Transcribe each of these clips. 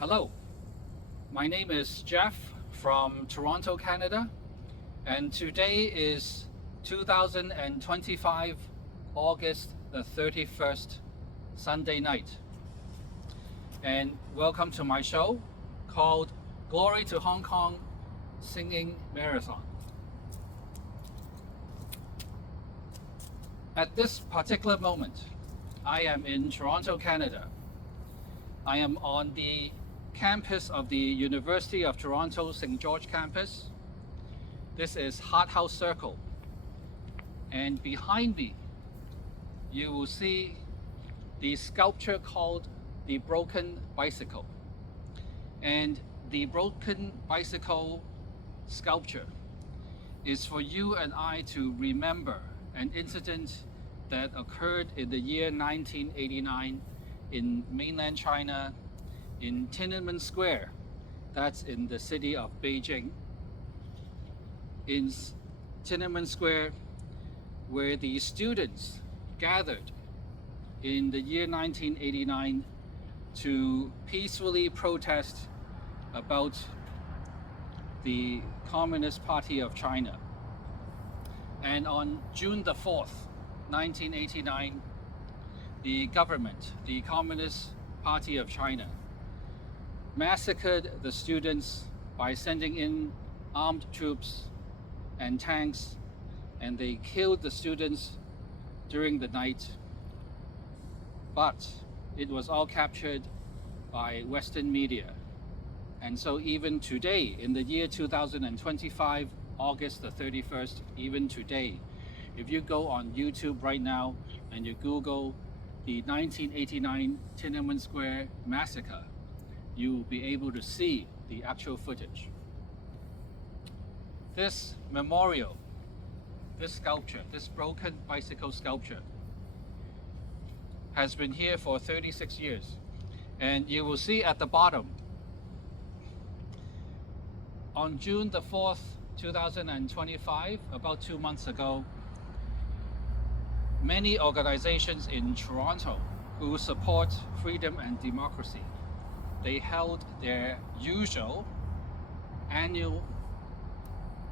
Hello, my name is Jeff from Toronto, Canada, and today is 2025, August the 31st, Sunday night. And welcome to my show called Glory to Hong Kong Singing Marathon. At this particular moment, I am in Toronto, Canada. I am on the campus of the University of Toronto St. George campus. This is Hart House Circle. And behind me, you will see the sculpture called the Broken Bicycle. And the Broken Bicycle sculpture is for you and I to remember an incident that occurred in the year 1989 in mainland China, in Tiananmen Square, that's in the city of Beijing. In Tiananmen Square, where the students gathered in the year 1989 to peacefully protest about the Communist Party of China. And on June the 4th, 1989, the government, the Communist Party of China, massacred the students by sending in armed troops and tanks, and they killed the students during the night. But it was all captured by Western media. And so even today, in the year 2025, August the 31st, even today, if you go on YouTube right now and you Google the 1989 Tiananmen Square massacre, you will be able to see the actual footage. This memorial, this sculpture, this broken bicycle sculpture, has been here for 36 years. And you will see at the bottom, on June the 4th, 2025, about 2 months ago, many organizations in Toronto who support freedom and democracy, they held their usual annual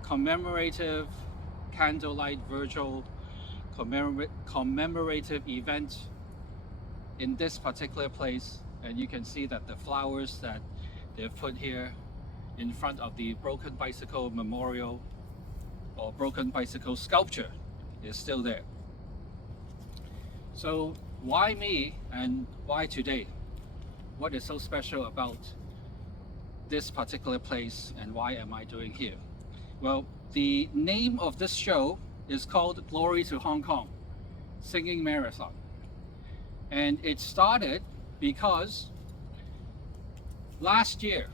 commemorative candlelight virtual commemorative event in this particular place. And you can see that the flowers that they've put here in front of the Broken Bicycle Memorial or Broken Bicycle sculpture is still there. So why me and why today? What is so special about this particular place and why am I doing here? Well, the name of this show is called Glory to Hong Kong Singing Marathon. And it started because last year,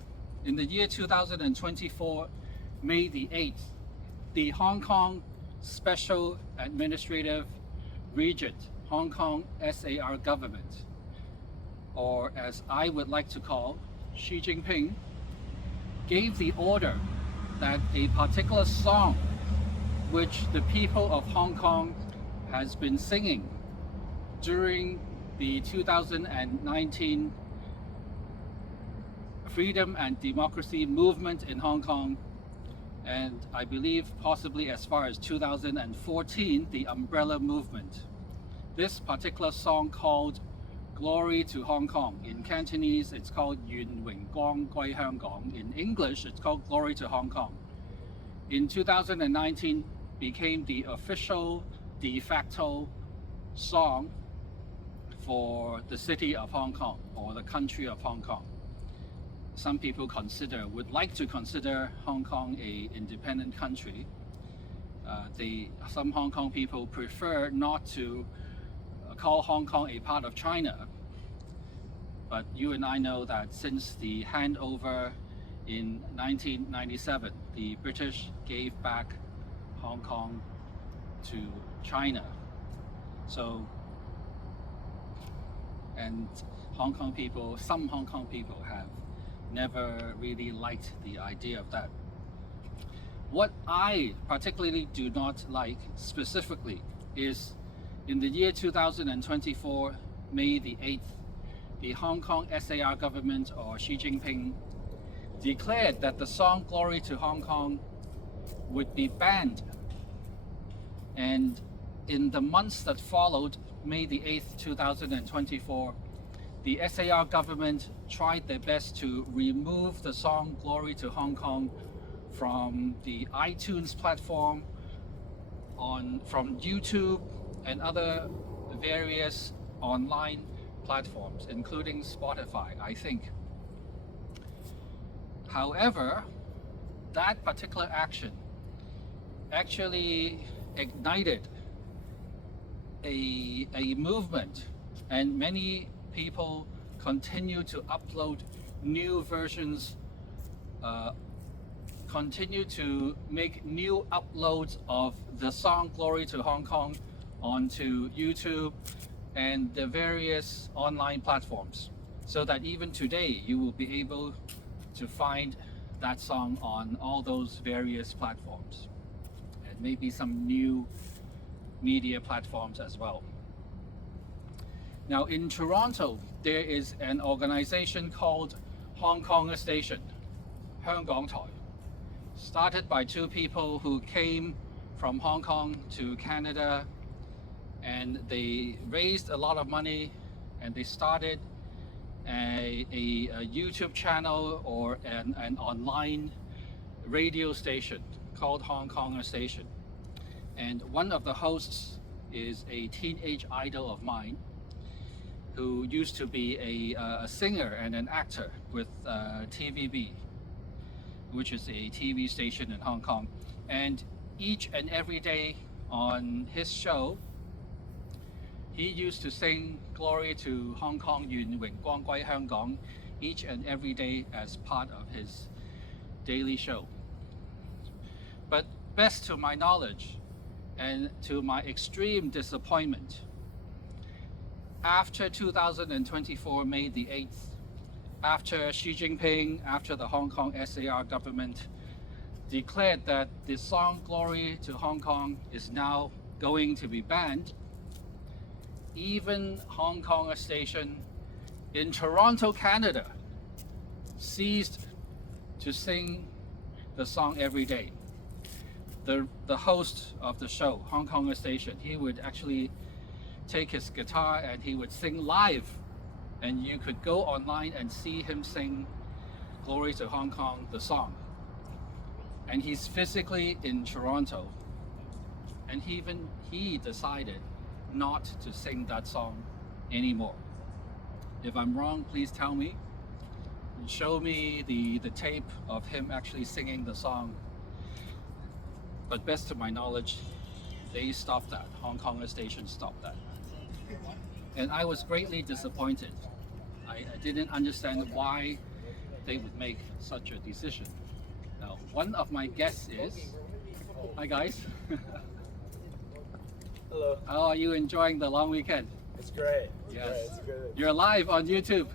in the year 2024, May the 8th, the Hong Kong Special Administrative Region, Hong Kong SAR government, or as I would like to call, Xi Jinping, gave the order that a particular song which the people of Hong Kong has been singing during the 2019 freedom and democracy movement in Hong Kong, and I believe possibly as far as 2014, the Umbrella Movement. This particular song called Glory to Hong Kong. In Cantonese, it's called願榮光歸香港. In English, it's called Glory to Hong Kong. In 2019, became the official de facto song for the city of Hong Kong or the country of Hong Kong. Some people would like to consider Hong Kong an independent country. Some Hong Kong people prefer not to call Hong Kong a part of China. But you and I know that since the handover in 1997, the British gave back Hong Kong to China. So, and some Hong Kong people have never really liked the idea of that. What I particularly do not like specifically is in the year 2024, May the 8th, the Hong Kong SAR government or Xi Jinping declared that the song Glory to Hong Kong would be banned. And in the months that followed, May the 8th, 2024, the SAR government tried their best to remove the song Glory to Hong Kong from the iTunes platform, from YouTube and other various online platforms, including Spotify, I think. However, that particular action actually ignited a movement, and many people continue to upload new versions, continue to make new uploads of the song Glory to Hong Kong onto YouTube and the various online platforms, so that even today you will be able to find that song on all those various platforms, and maybe some new media platforms as well. Now in Toronto, there is an organization called Hong Kong Station, 香港台, started by two people who came from Hong Kong to Canada, and they raised a lot of money and they started a YouTube channel or an online radio station called Hong Kong Station. And one of the hosts is a teenage idol of mine who used to be a singer and an actor with TVB, which is a TV station in Hong Kong. And each and every day on his show, he used to sing Glory to Hong Kong, 願榮光歸香港, each and every day as part of his daily show. But best to my knowledge, and to my extreme disappointment, after 2024, May the 8th, after Xi Jinping, after the Hong Kong SAR government declared that the song Glory to Hong Kong is now going to be banned, even Hong Kong Station in Toronto, Canada, ceased to sing the song every day. The host of the show, Hong Kong Station, he would actually take his guitar and he would sing live, and you could go online and see him sing Glory to Hong Kong, the song. And he's physically in Toronto, and he decided not to sing that song anymore. If I'm wrong, please tell me. Show me the tape of him actually singing the song. But best to my knowledge, they stopped that. Hong Kong Station stopped that. And I was greatly disappointed. I didn't understand why they would make such a decision. Now, one of my guests is... Hi guys. Hello. How are you enjoying the long weekend? It's great. Yes. Great. It's good. You're live on YouTube.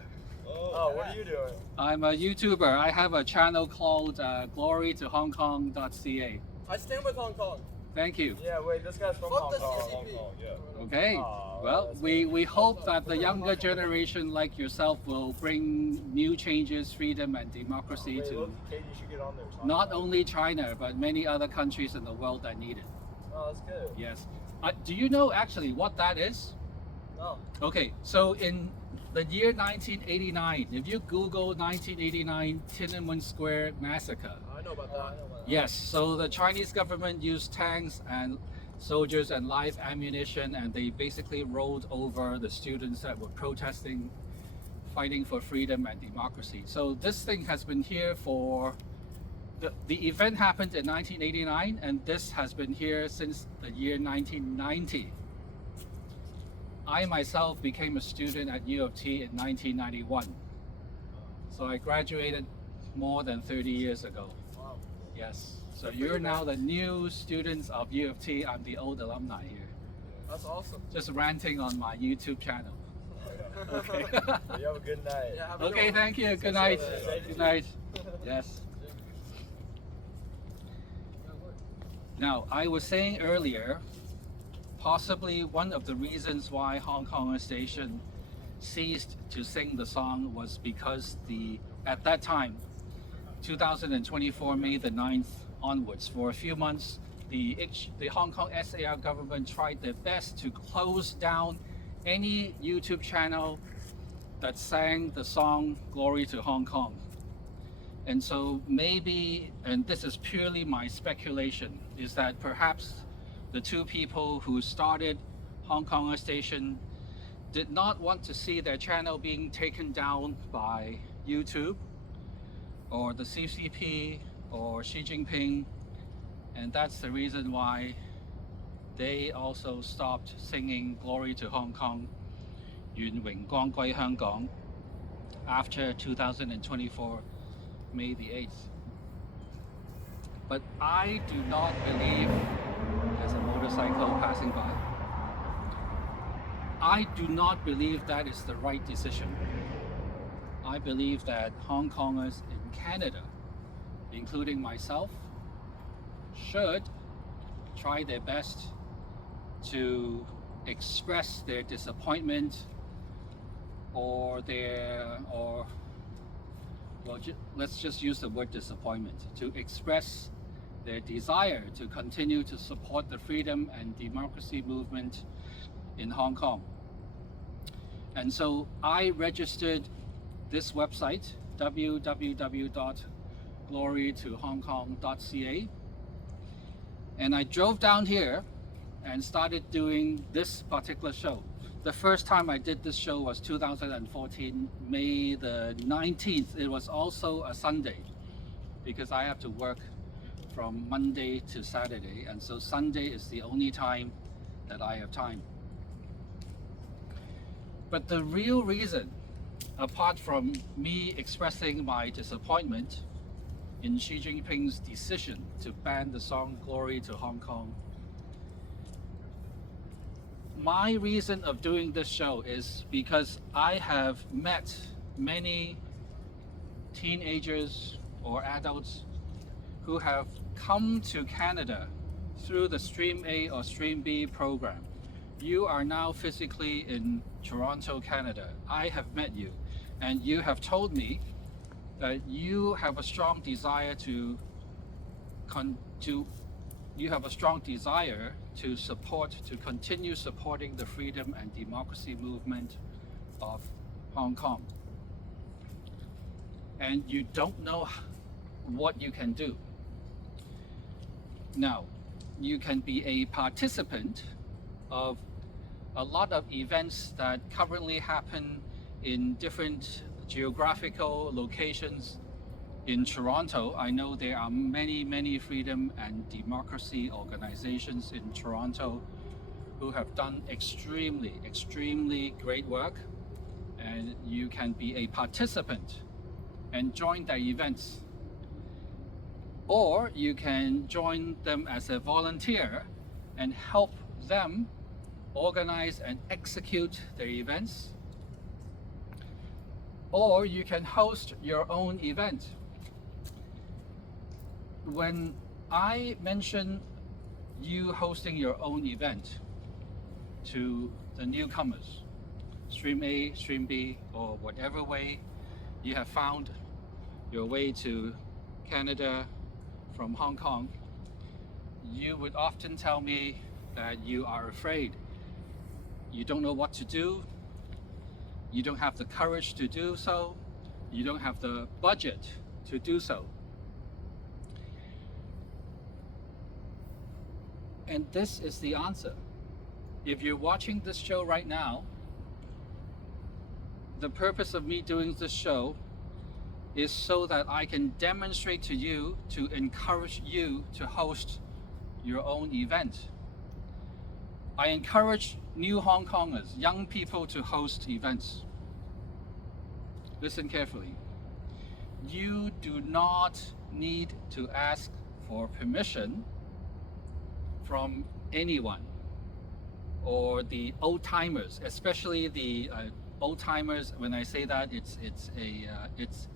Oh, what are you doing? I'm a YouTuber. I have a channel called glorytohongkong.ca. I stand with Hong Kong. Thank you. Yeah, wait, this guy's from Fuck Hong the Kong. CCP. Hong Kong, yeah. Okay. Aw, Well, that's we hope that the younger generation like yourself will bring new changes, freedom and democracy Wait, to look, Katie, you should get on there. not only China, but many other countries in the world that need it. Oh, that's good. Yes. Do you know actually what that is? No. Okay, so in the year 1989, if you Google 1989 Tiananmen Square massacre, I know about that. yes, so the Chinese government used tanks and soldiers and live ammunition, and they basically rolled over the students that were protesting, fighting for freedom and democracy. So this thing has been here for, the event happened in 1989, and this has been here since the year 1990. I myself became a student at U of T in 1991. So I graduated more than 30 years ago. Wow. Yes. So you're now the new students of U of T. I'm the old alumni here. That's awesome. Just ranting on my YouTube channel. Okay. You have a good night. Yeah, have a good Okay, one. thank you. Good night. Safe Good night. Yes. Now, I was saying earlier, possibly one of the reasons why Hong Kong Station ceased to sing the song was because at that time, 2024 May the 9th onwards, for a few months, the Hong Kong SAR government tried their best to close down any YouTube channel that sang the song Glory to Hong Kong. And so maybe, and this is purely my speculation, is that perhaps the two people who started Hong Konger Station did not want to see their channel being taken down by YouTube or the CCP or Xi Jinping, and that's the reason why they also stopped singing Glory to Hong Kong, 願榮光歸香港, after 2024 May the 8th. But I do not believe, there's a motorcycle passing by, I do not believe that is the right decision. I believe that Hong Kongers in Canada, including myself, should try their best to express their disappointment let's just use the word disappointment, to express their desire to continue to support the freedom and democracy movement in Hong Kong. And so I registered this website, www.glorytohongkong.ca, and I drove down here and started doing this particular show. The first time I did this show was 2014, May the 19th. It was also a Sunday because I have to work from Monday to Saturday, and so Sunday is the only time that I have time. But the real reason, apart from me expressing my disappointment in Xi Jinping's decision to ban the song Glory to Hong Kong, my reason of doing this show is because I have met many teenagers or adults who have come to Canada through the Stream A or Stream B program. You are now physically in Toronto, Canada. I have met you, and you have told me that you have a strong desire to continue supporting the freedom and democracy movement of Hong Kong. And you don't know what you can do. Now, you can be a participant of a lot of events that currently happen in different geographical locations in Toronto. I know there are many freedom and democracy organizations in Toronto who have done extremely great work, and you can be a participant and join their events, or you can join them as a volunteer and help them organize and execute their events, or you can host your own event. When I mention you hosting your own event to the newcomers, Stream A, Stream B, or whatever way you have found your way to Canada from Hong Kong, you would often tell me that you are afraid. You don't know what to do. You don't have the courage to do so. You don't have the budget to do so. And this is the answer. If you're watching this show right now, the purpose of me doing this show is so that I can demonstrate to you, to encourage you to host your own event. I encourage new Hong Kongers, young people, to host events. Listen carefully. You do not need to ask for permission from anyone, or the old timers, especially the old timers. When I say that,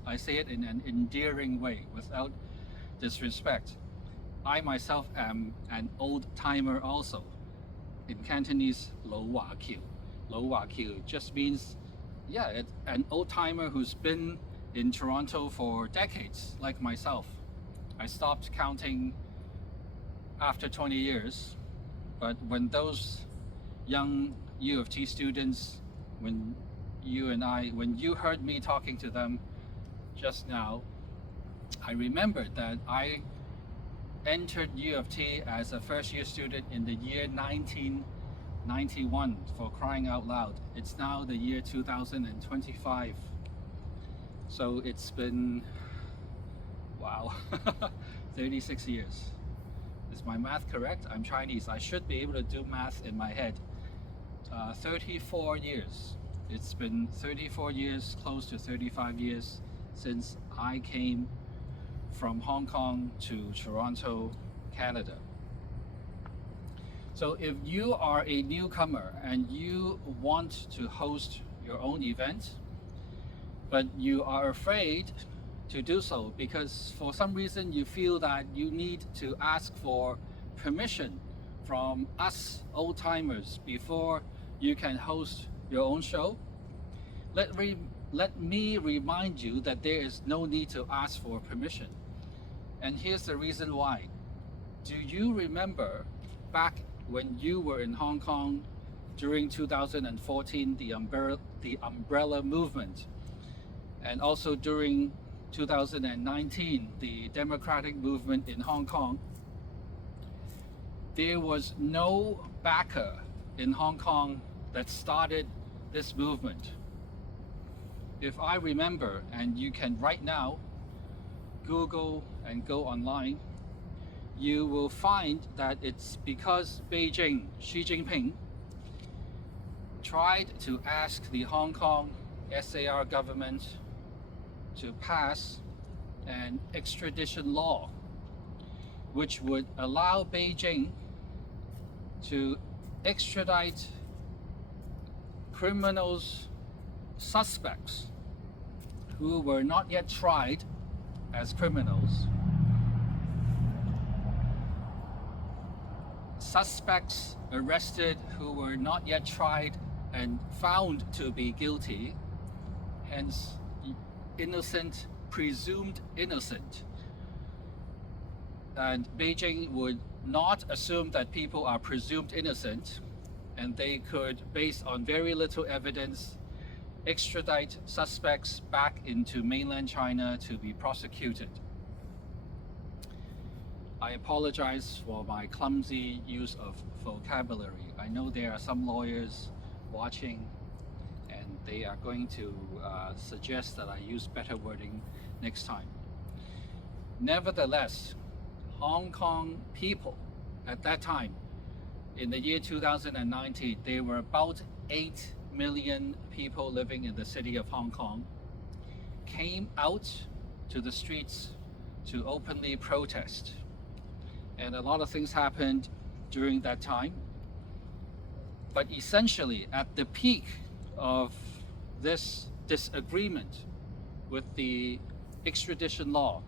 I say it in an endearing way, without disrespect. I myself am an old timer also. In Cantonese, 老華僑. 老華僑 just means yeah, an old timer who's been in Toronto for decades, like myself. I stopped counting after 20 years, but when those young U of T students, when you heard me talking to them just now, I remembered that I entered U of T as a first year student in the year 1991, for crying out loud. It's now the year 2025. So it's been, wow, 36 years. Is my math correct? I'm Chinese. I should be able to do math in my head. 34 years. It's been 34 years, close to 35 years since I came from Hong Kong to Toronto, Canada. So if you are a newcomer and you want to host your own event, but you are afraid to do so because for some reason you feel that you need to ask for permission from us old-timers before you can host your own show, let me remind you that there is no need to ask for permission. And here's the reason why. Do you remember back when you were in Hong Kong during 2014, the umbrella movement, and also during 2019, the democratic movement in Hong Kong? There was no backer in Hong Kong that started this movement. If I remember, and you can right now Google and go online, you will find that it's because Beijing, Xi Jinping, tried to ask the Hong Kong SAR government to pass an extradition law which would allow Beijing to extradite criminals, suspects who were not yet tried as criminals, suspects arrested who were not yet tried and found to be guilty, hence innocent, presumed innocent. And Beijing would not assume that people are presumed innocent, and they could, based on very little evidence, extradite suspects back into mainland China to be prosecuted. I apologize for my clumsy use of vocabulary. I know there are some lawyers watching and they are going to suggest that I use better wording next time. Nevertheless, Hong Kong people at that time, in the year 2019, there were about 8 million people living in the city of Hong Kong, came out to the streets to openly protest. And a lot of things happened during that time. But essentially, at the peak of this disagreement with the extradition law,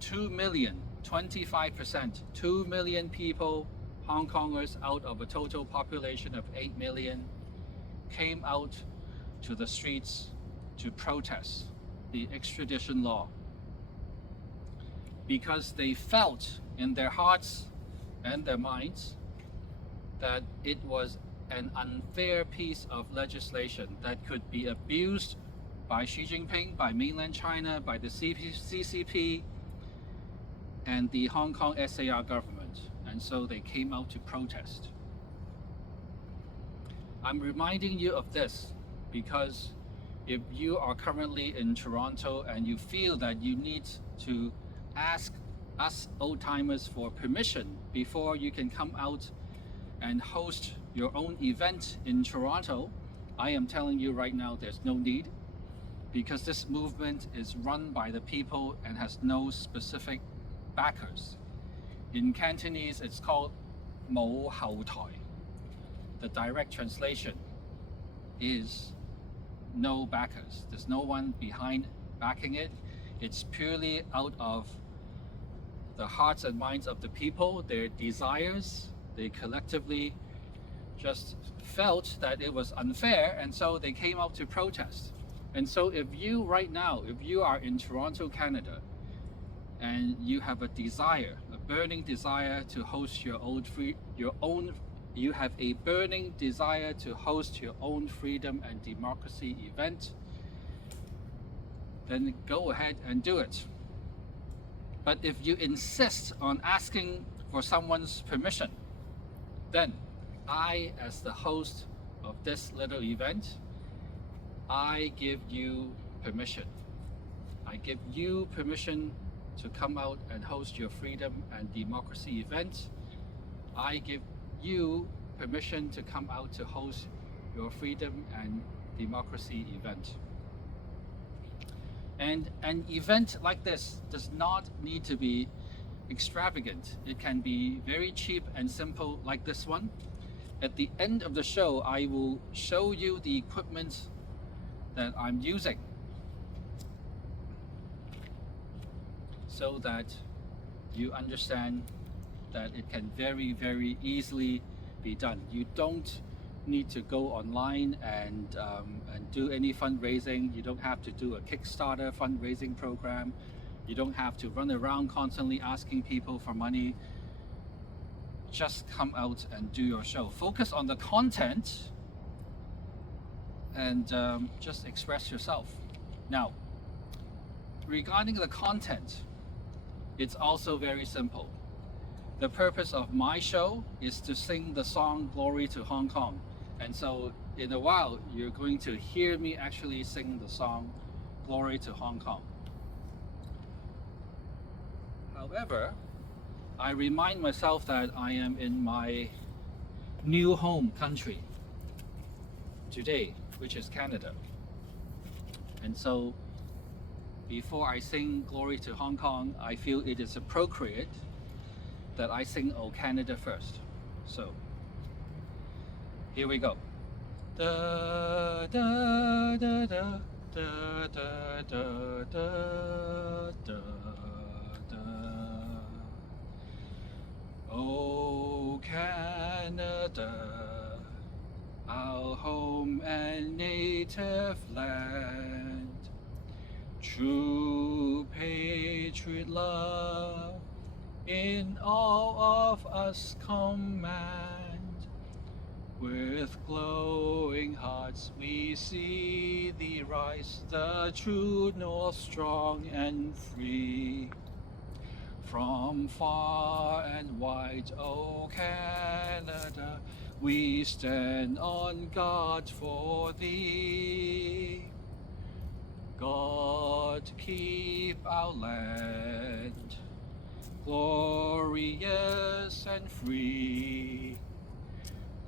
2 million, 25%, 2 million people, Hong Kongers out of a total population of 8 million, came out to the streets to protest the extradition law because they felt in their hearts and their minds that it was an unfair piece of legislation that could be abused by Xi Jinping, by mainland China, by the CCP, and the Hong Kong SAR government. And so they came out to protest. I'm reminding you of this because if you are currently in Toronto and you feel that you need to ask us old-timers for permission before you can come out and host your own event in Toronto, I am telling you right now there's no need, because this movement is run by the people and has no specific backers. In Cantonese, it's called 冇後台. The direct translation is no backers. There's no one behind backing it. It's purely out of the hearts and minds of the people, their desires. They collectively just felt that it was unfair, and so they came out to protest. And so if you right now, if you are in Toronto, Canada, and you have a desire, a burning desire to host you have a burning desire to host your own freedom and democracy event, then go ahead and do it. But if you insist on asking for someone's permission, then I, as the host of this little event, I give you permission. I give you permission to come out and host your freedom and democracy event. I give you permission to come out to host your freedom and democracy event. And an event like this does not need to be extravagant. It can be very cheap and simple, like this one. At the end of the show, I will show you the equipment that I'm using so that you understand that it can very, very easily be done. You don't need to go online and do any fundraising. You don't have to do a Kickstarter fundraising program. You don't have to run around constantly asking people for money. Just come out and do your show. Focus on the content and just express yourself. Now, regarding the content, it's also very simple. The purpose of my show is to sing the song Glory to Hong Kong. And so in a while, you're going to hear me actually sing the song Glory to Hong Kong. However, I remind myself that I am in my new home country today, which is Canada. And so before I sing Glory to Hong Kong, I feel it is appropriate that I sing O Canada first. So here we go. Da da da da da da da da da da. O Canada, our home and native land, true patriot love in all of us command. With glowing hearts we see thee rise, the true north strong and free. From far and wide, O Canada, we stand on guard for thee. God keep our land glorious and free.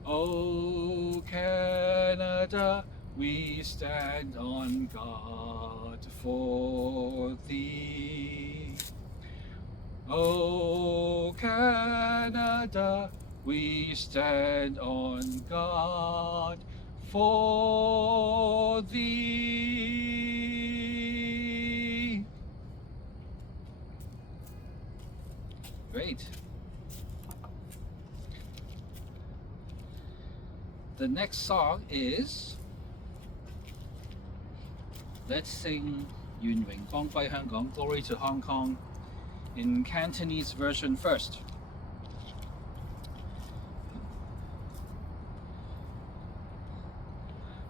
O Canada, we stand on guard for thee. O Canada, we stand on guard for thee. Great. The next song is, let's sing 願榮光歸香港, Glory to Hong Kong, in Cantonese version first.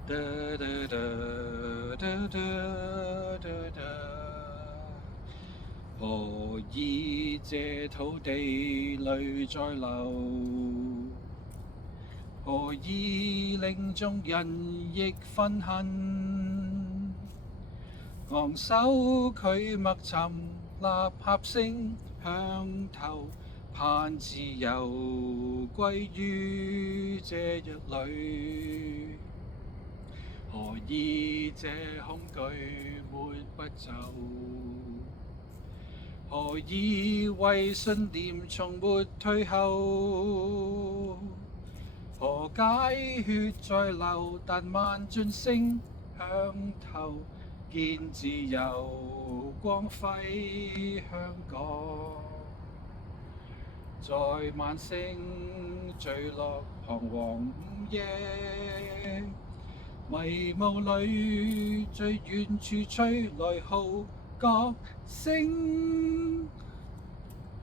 Da da da da da da da. 何以這土地淚在流？何以令眾人亦憤恨？昂首拒默沉，吶喊聲響頭，盼自由歸於這日裏。何以這恐懼抹不走？何以為信念從沒退後？何解血在流，但萬盡聲響頭，見自由光輝香港。在晚星墜落彷徨午夜，迷霧裏最遠處吹來號角聲，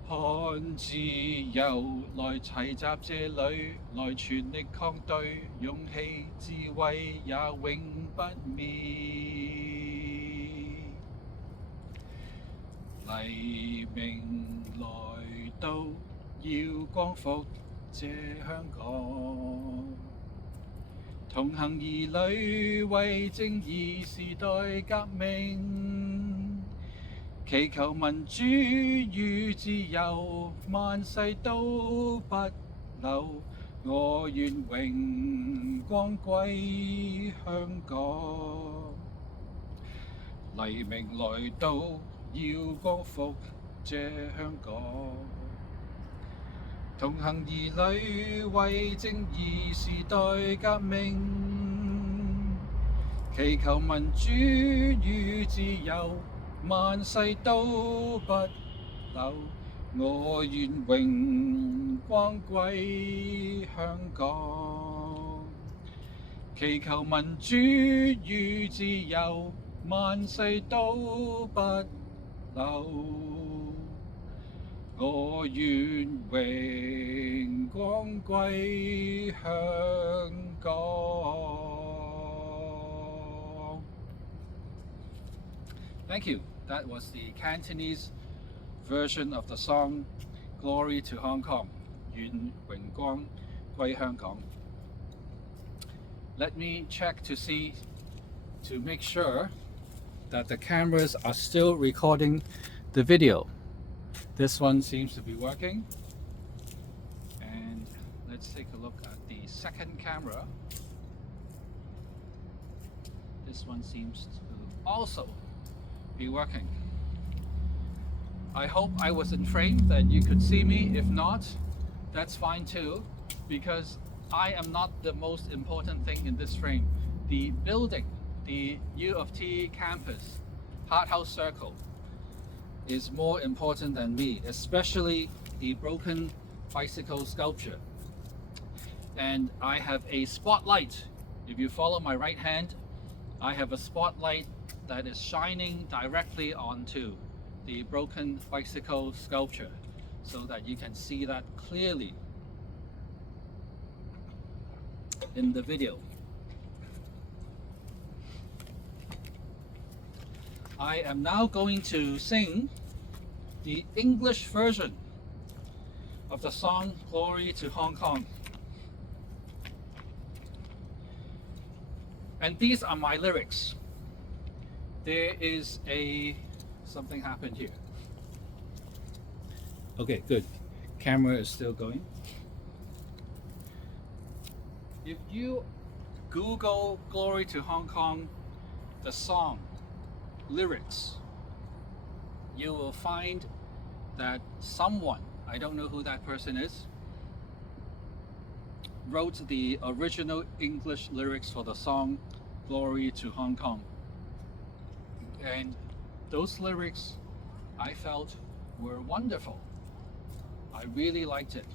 看自由來齊集這裏，來全力抗對，勇氣智慧也永不滅。黎明來到，要光復這香港，同行兒女為正義時代革命，祈求民主與自由萬世都不朽，我願榮光歸香港。黎明來到，要光復這香港，同行兒女為正義時代革命，祈求民主與自由萬世都不朽，我願榮光歸香港，祈求民主與自由萬世都不朽，我願榮光歸香港。Thank you. That was the Cantonese version of the song Glory to Hong Kong. 願榮光歸香港. Let me check to make sure that the cameras are still recording the video. This one seems to be working. And let's take a look at the second camera. This one seems to also be working. I hope I was in frame, that you could see me. If not, that's fine too, because I am not the most important thing in this frame. The building, the U of T campus, Hard House Circle, is more important than me, especially the broken bicycle sculpture. And I have a spotlight. If you follow my right hand, I have a spotlight that is shining directly onto the broken bicycle sculpture so that you can see that clearly in the video. I am now going to sing the English version of the song Glory to Hong Kong. And these are my lyrics. There is something happened here. Okay, good. Camera is still going. If you Google Glory to Hong Kong, the song, lyrics, you will find that someone, I don't know who that person is, wrote the original English lyrics for the song Glory to Hong Kong. And those lyrics I felt were wonderful. I really liked it.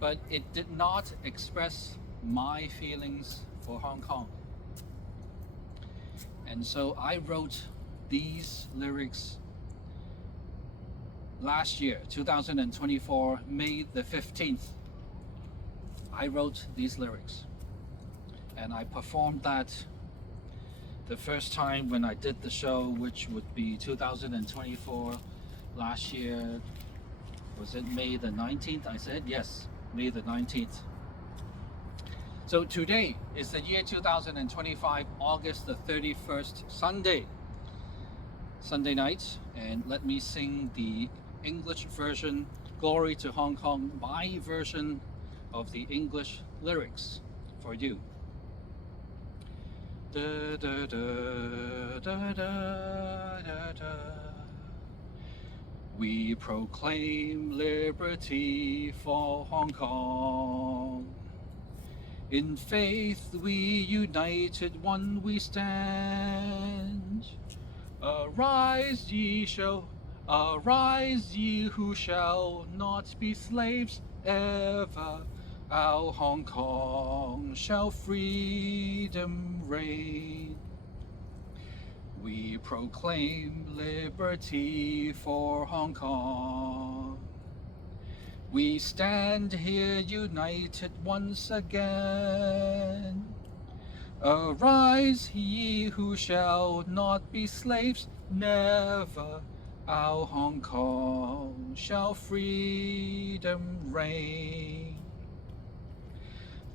But it did not express my feelings for Hong Kong. And so I wrote these lyrics last year, 2024, May the 15th. I wrote these lyrics. And I performed that the first time when I did the show, which would be 2024, last year. Was it May the 19th? I said, yes, May the 19th. So today is the year 2025, August the 31st, Sunday night, and let me sing the English version, Glory to Hong Kong, my version of the English lyrics for you. Da, da, da, da, da, da, da. We proclaim liberty for Hong Kong. In faith we united, one we stand. Arise ye who shall not be slaves ever. our Hong Kong shall freedom reign. We proclaim liberty for Hong Kong. We stand here united once again. Arise, ye who shall not be slaves, never. Our Hong Kong shall freedom reign.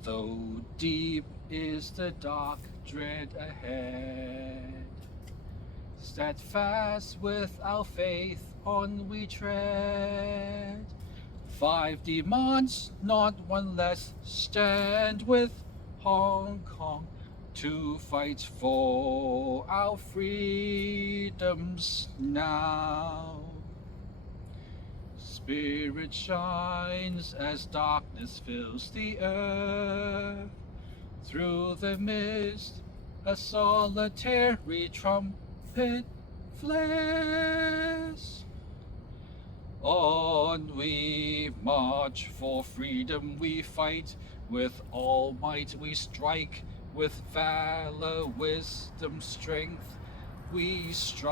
Though deep is the dark dread ahead, steadfast with our faith on we tread. 5 demands, not one less, stand with Hong Kong to fight for our freedoms now. Spirit shines as darkness fills the earth. Through the mist, a solitary trumpet flares. On we march, for freedom we fight. With all might we strike, with valor, wisdom, strength we strive.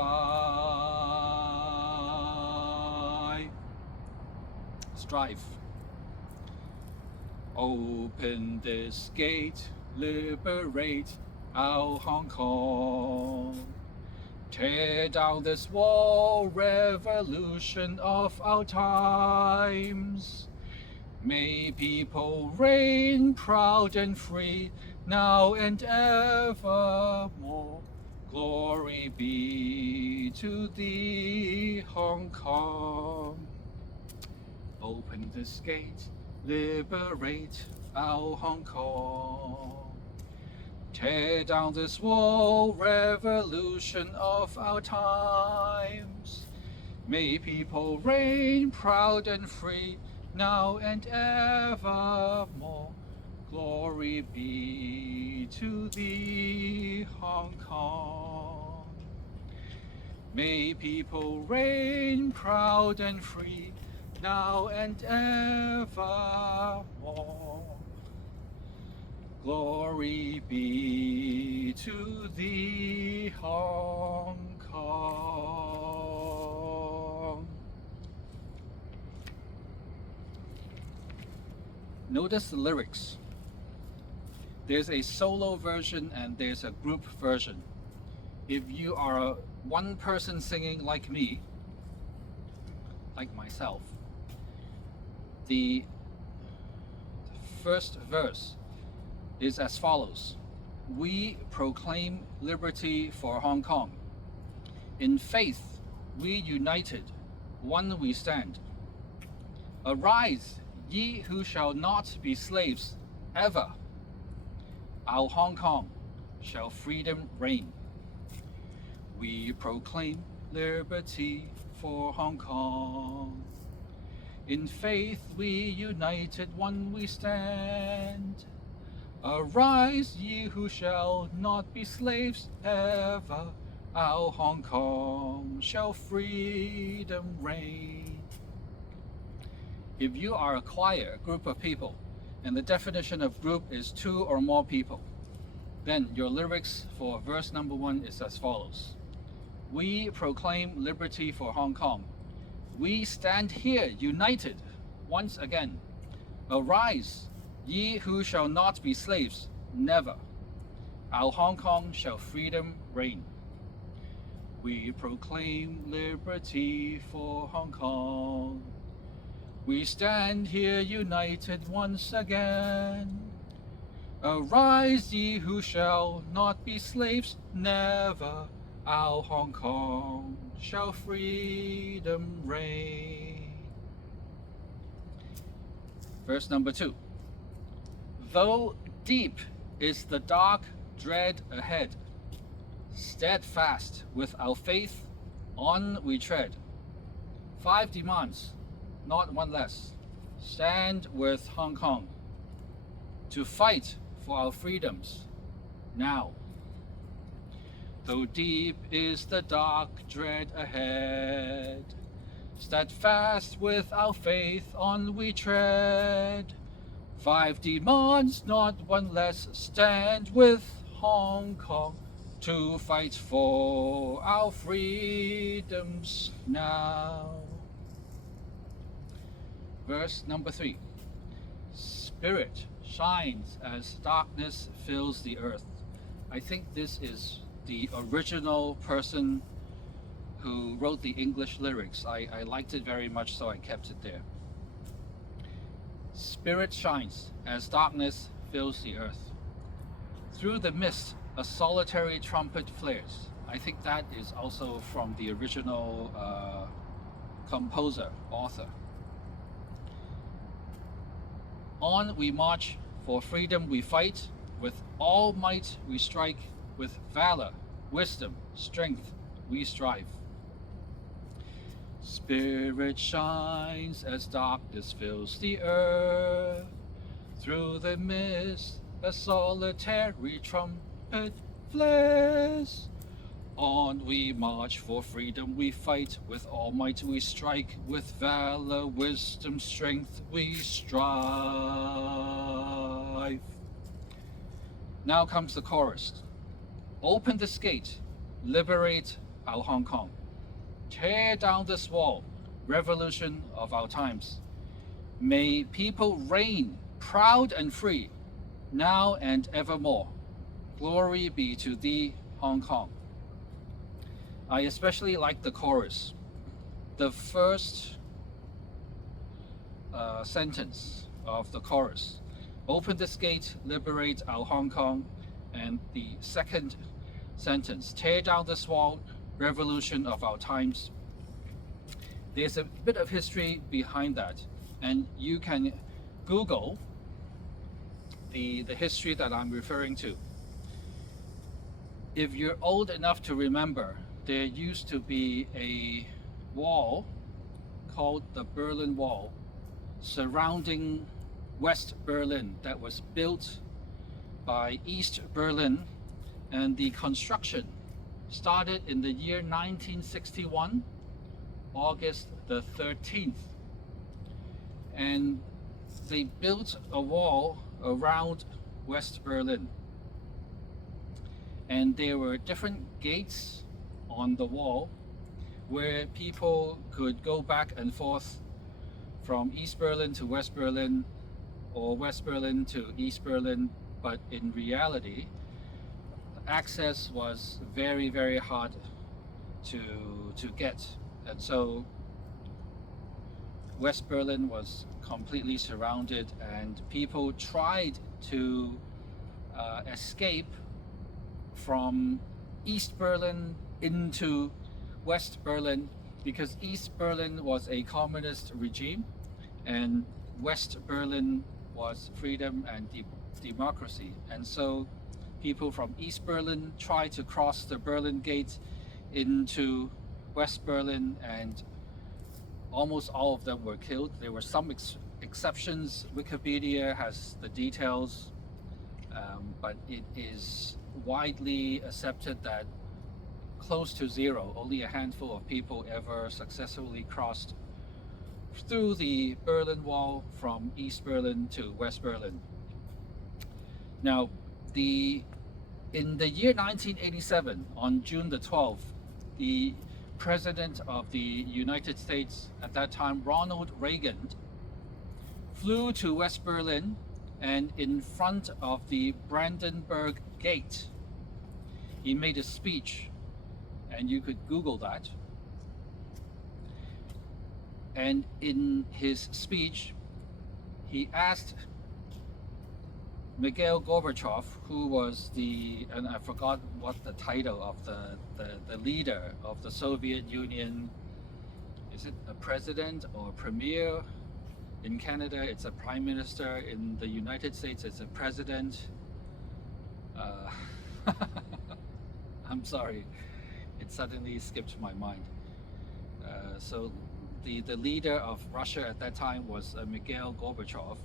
Open this gate, liberate our Hong Kong. Tear down this wall, revolution of our times. May people reign proud and free, now and evermore. Glory be to thee, Hong Kong. Open this gate, liberate our Hong Kong. Tear down this wall, revolution of our times. May people reign proud and free, now and evermore. Glory be to thee, Hong Kong. May people reign proud and free, now and evermore. Glory be to thee, Hong Kong. Notice the lyrics. There's a solo version and there's a group version. If you are one person singing like me, like myself, the first verse is as follows. We proclaim liberty for Hong Kong. In faith, we united, one we stand. Arise, ye who shall not be slaves ever. Our Hong Kong shall freedom reign. We proclaim liberty for Hong Kong. In faith, we united, one we stand. Arise, ye who shall not be slaves ever. Our Hong Kong shall freedom reign. If you are a choir, a group of people, and the definition of group is 2 or more people, then your lyrics for verse number 1 is as follows. We proclaim liberty for Hong Kong. We stand here united once again. Arise, ye who shall not be slaves, never. Our Hong Kong shall freedom reign. We proclaim liberty for Hong Kong. We stand here united once again. Arise, ye who shall not be slaves, never. Our Hong Kong shall freedom reign. Verse number 2. Though deep is the dark dread ahead, steadfast with our faith on we tread. 5 demands, not one less. Stand with Hong Kong to fight for our freedoms now. Though deep is the dark dread ahead, steadfast with our faith on we tread. 5 demands not one less, stand with Hong Kong to fight for our freedoms now. Verse number 3. Spirit shines as darkness fills the earth. I think this is the original person who wrote the English lyrics. I liked it very much, so I kept it there. Spirit shines as darkness fills the earth. Through the mist, a solitary trumpet flares. I think that is also from the original composer, author. On we march, for freedom we fight, with all might we strike, with valor, wisdom, strength we strive. Spirit shines as darkness fills the earth. Through the mist, a solitary trumpet flares. On we march, for freedom we fight, with all might we strike, with valor, wisdom, strength we strive. Now comes the chorus. Open this gate, liberate our Hong Kong. Tear down this wall, revolution of our times. May people reign proud and free, now and evermore. Glory be to thee, Hong Kong. I especially like the chorus. The first sentence of the chorus. Open this gate, liberate our Hong Kong. And the second sentence. Tear down this wall, revolution of our times. There's a bit of history behind that, and you can Google the history that I'm referring to. If you're old enough to remember, there used to be a wall called the Berlin Wall surrounding West Berlin that was built by East Berlin, and the construction started in the year 1961, August the 13th. And they built a wall around West Berlin. And there were different gates on the wall where people could go back and forth from East Berlin to West Berlin, or West Berlin to East Berlin. But in reality, access was very, very hard to get. And so West Berlin was completely surrounded, and people tried to escape from East Berlin into West Berlin, because East Berlin was a communist regime and West Berlin was freedom and democracy. And so people from East Berlin tried to cross the Berlin Gate into West Berlin, and almost all of them were killed. There were some exceptions. Wikipedia has the details, but it is widely accepted that close to zero, only a handful of people ever successfully crossed through the Berlin Wall from East Berlin to West Berlin. Now, in the year 1987, on June the 12th, the President of the United States at that time, Ronald Reagan, flew to West Berlin, and in front of the Brandenburg Gate, he made a speech, and you could Google that. And in his speech, he asked Mikhail Gorbachev, who was and I forgot what the title of the leader of the Soviet Union. Is it a president or a premier? In Canada, it's a prime minister. In the United States, it's a president. I'm sorry, it suddenly skipped my mind. So the leader of Russia at that time was Mikhail Gorbachev.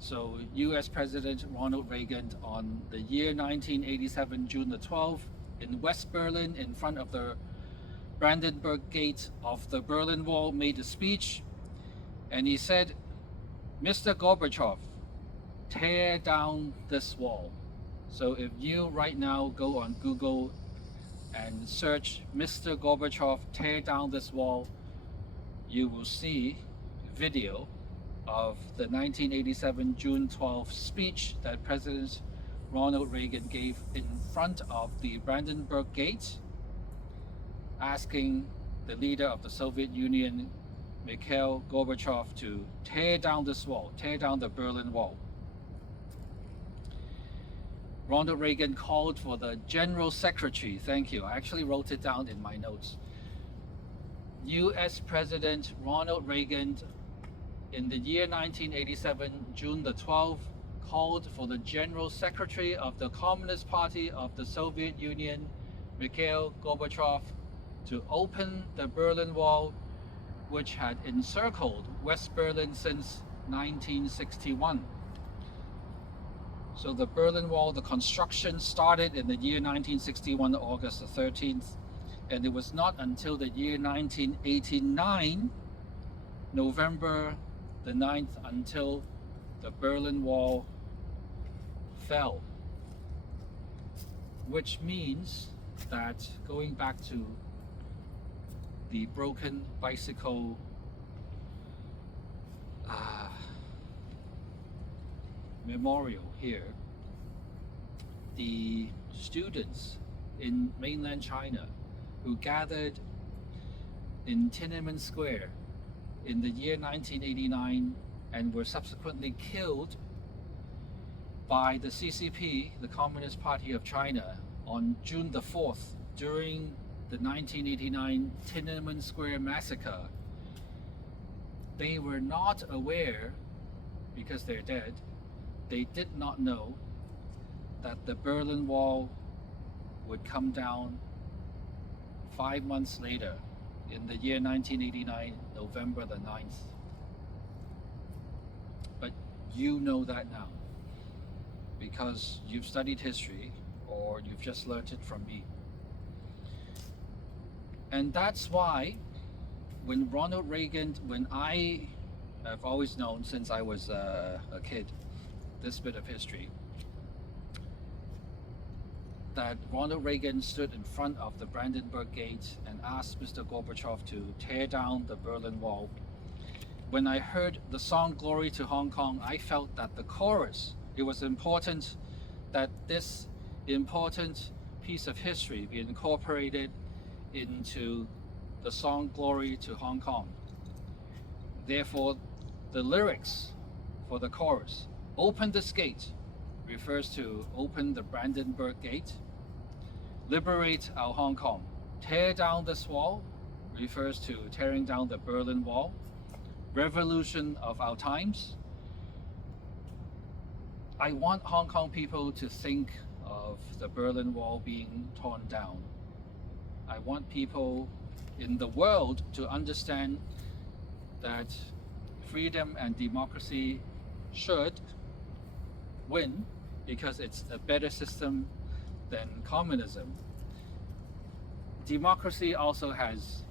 So US President Ronald Reagan, on the year 1987, June the 12th, in West Berlin, in front of the Brandenburg Gate of the Berlin Wall, made a speech, and he said, "Mr. Gorbachev, tear down this wall. So if you right now go on Google and search Mr. Gorbachev tear down this wall, you will see video of the 1987 June 12 speech that President Ronald Reagan gave in front of the Brandenburg Gate, asking the leader of the Soviet Union, Mikhail Gorbachev, to tear down this wall, tear down the Berlin Wall. Ronald Reagan called for the General Secretary, thank you, I actually wrote it down in my notes. US President Ronald Reagan in the year 1987, June the 12th, called for the General Secretary of the Communist Party of the Soviet Union, Mikhail Gorbachev, to open the Berlin Wall, which had encircled West Berlin since 1961. So the Berlin Wall, the construction started in the year 1961, August the 13th, and it was not until the year 1989, November the 9th, until the Berlin Wall fell. Which means that, going back to the broken bicycle memorial here, the students in mainland China who gathered in Tiananmen Square in the year 1989 and were subsequently killed by the CCP, the Communist Party of China, on June the 4th during the 1989 Tiananmen Square massacre. They were not aware, because they're dead, they did not know that the Berlin Wall would come down 5 months later in the year 1989, November the 9th. But you know that now because you've studied history or you've just learned it from me. And that's why when Ronald Reagan, when I have always known since I was a kid, this bit of history, that Ronald Reagan stood in front of the Brandenburg Gate and asked Mr. Gorbachev to tear down the Berlin Wall. When I heard the song Glory to Hong Kong, I felt that the chorus, it was important that this important piece of history be incorporated into the song Glory to Hong Kong. Therefore, the lyrics for the chorus, "Open this gate," refers to open the Brandenburg Gate. "Liberate our Hong Kong." "Tear down this wall" refers to tearing down the Berlin Wall. "Revolution of our times." I want Hong Kong people to think of the Berlin Wall being torn down. I want people in the world to understand that freedom and democracy should win because it's a better system than communism. Democracy also has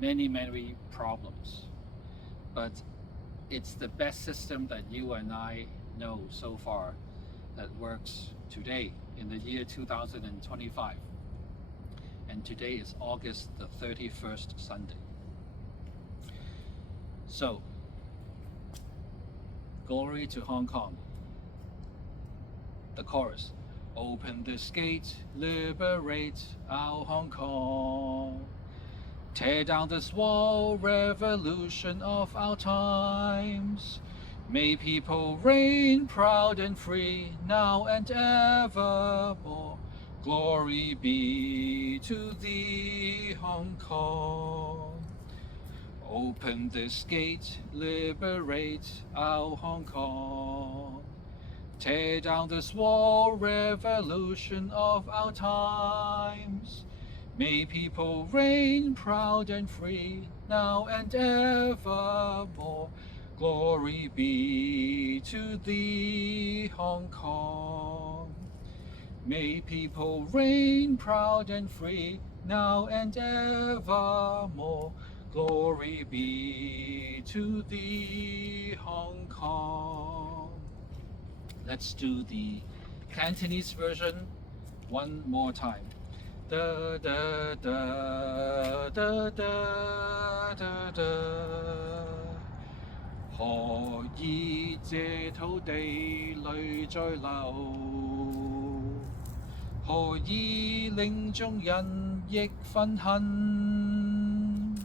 many, many problems, but it's the best system that you and I know so far that works today in the year 2025. And today is August the 31st, Sunday. So, Glory to Hong Kong. The chorus: "Open this gate, liberate our Hong Kong. Tear down this wall, revolution of our times. May people reign proud and free, now and evermore. Glory be to thee, Hong Kong. Open this gate, liberate our Hong Kong. Tear down this wall, revolution of our times. May people reign proud and free, now and evermore. Glory be to thee, Hong Kong. May people reign proud and free, now and evermore. Glory be to thee, Hong Kong." Let's do the Cantonese version one more time. Da da da da da da da. 何以這土地淚在流？何以令眾人亦憤恨？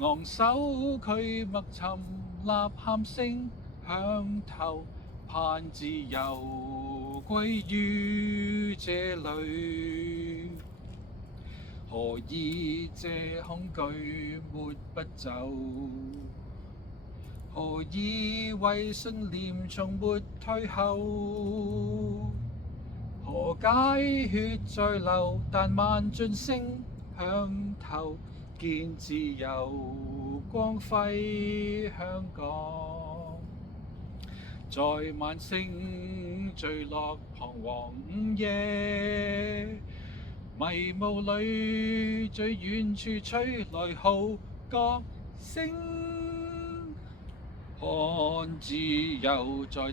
昂首拒默沉，吶喊聲響透，盼自由歸於這裏。何以這恐懼抹不走？何以為信念從沒退後？何解血在流，但萬盡聲響透，見自由光輝香港。在晚星墜落彷徨午夜，迷霧裏最遠處吹來號角聲。看自由來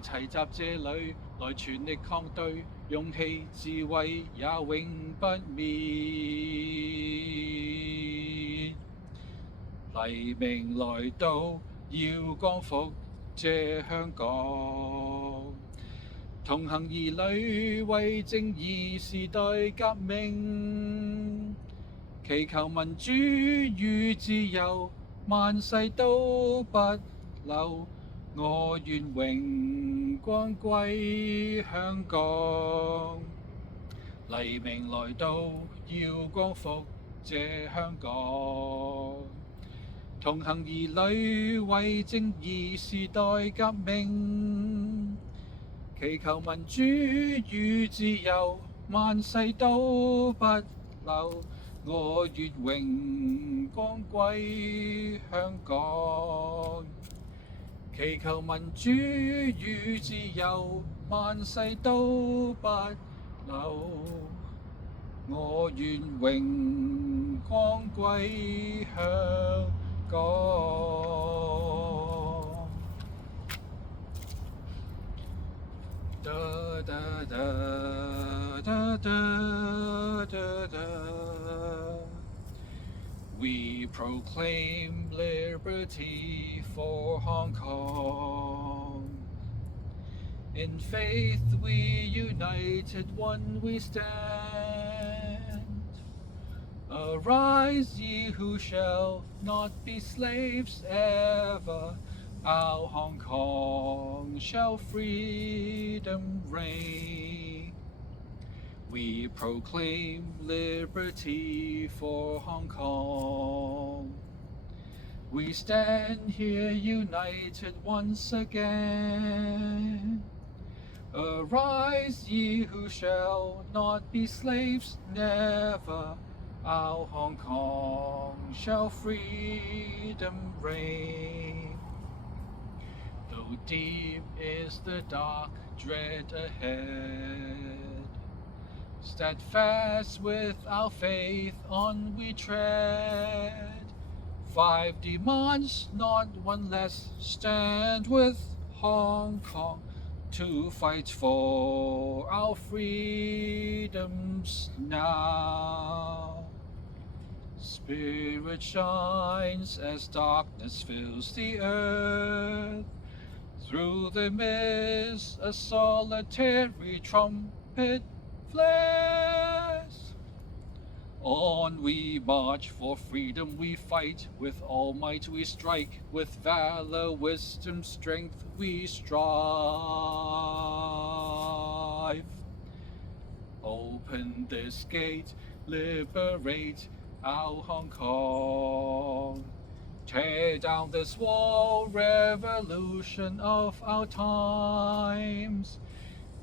齊集這裏，來全力抗對，勇氣智慧也永不滅。黎明來到，要光復這香港，同行兒女為正義時代革命，祈求民主與自由，萬世都不朽。我願榮光歸香港。黎明來到，要光復這香港。同行兒女為正義時代革命，祈求民主與自由，萬世都不朽。我願榮光歸香港，祈求民主與自由，萬世都不朽。我願榮光歸香港。Da da da da da da da. We proclaim liberty for Hong Kong. In faith we united, one we stand. Arise, ye who shall not be slaves ever. Our Hong Kong shall freedom reign. We proclaim liberty for Hong Kong. We stand here united once again. Arise, ye who shall not be slaves never. Our Hong Kong shall freedom reign. Though deep is the dark dread ahead, steadfast with our faith on we tread. 5 demands, not one less, stand with Hong Kong to fight for our freedoms now. Spirit shines as darkness fills the earth. Through the mist a solitary trumpet flares. On we march, for freedom we fight, with all might we strike, with valor, wisdom, strength we strive. Open this gate, liberate our Hong Kong. Tear down this wall, revolution of our times.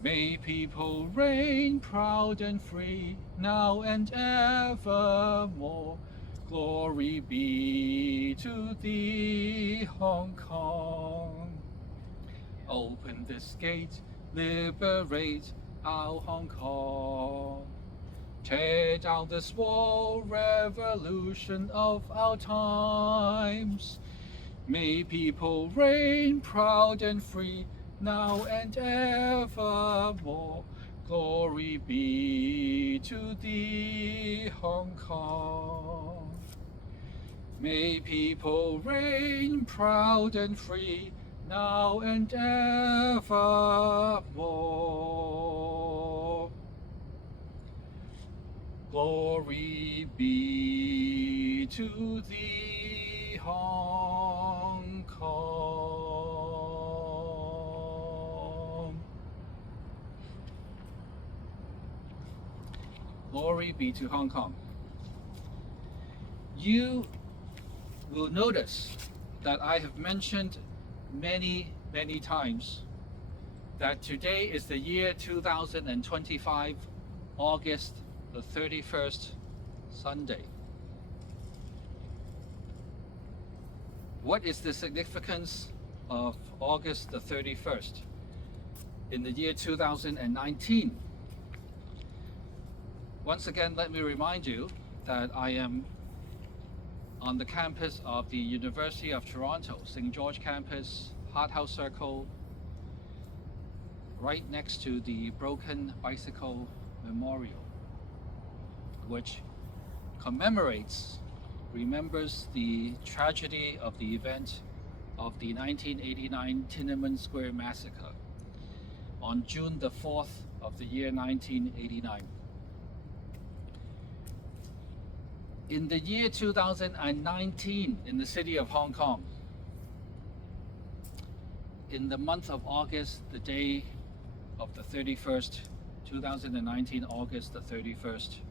May people reign proud and free, now and evermore. Glory be to thee, Hong Kong. Open this gate, liberate our Hong Kong. Tear down this wall, revolution of our times. May people reign proud and free, now and evermore. Glory be to thee, Hong Kong. May people reign proud and free, now and evermore. Glory be to thee, Hong Kong. Glory be to Hong Kong. You will notice that I have mentioned many times that today is the year 2025, August the 31st, Sunday. What is the significance of August the 31st in the year 2019? Once again, let me remind you that I am on the campus of the University of Toronto, St. George campus, Hart House Circle, right next to the Broken Bicycle Memorial, which remembers the tragedy of the event of the 1989 Tiananmen Square massacre on June the 4th of the year 1989. In the year 2019, in the city of Hong Kong, in the month of August, the day of the 31st, 2019, August the 31st,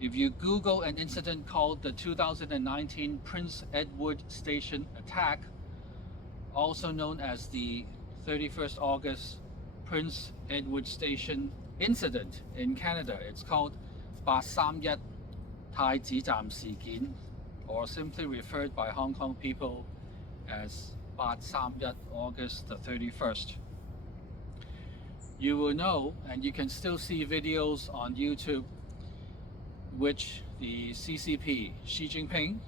if you Google an incident called the 2019 Prince Edward Station attack, also known as the 31st August Prince Edward Station incident in Canada, it's called 831太子站事件, or simply referred by Hong Kong people as 831 August the 31st. You will know, and you can still see videos on YouTube, which the CCP, Xi Jinping,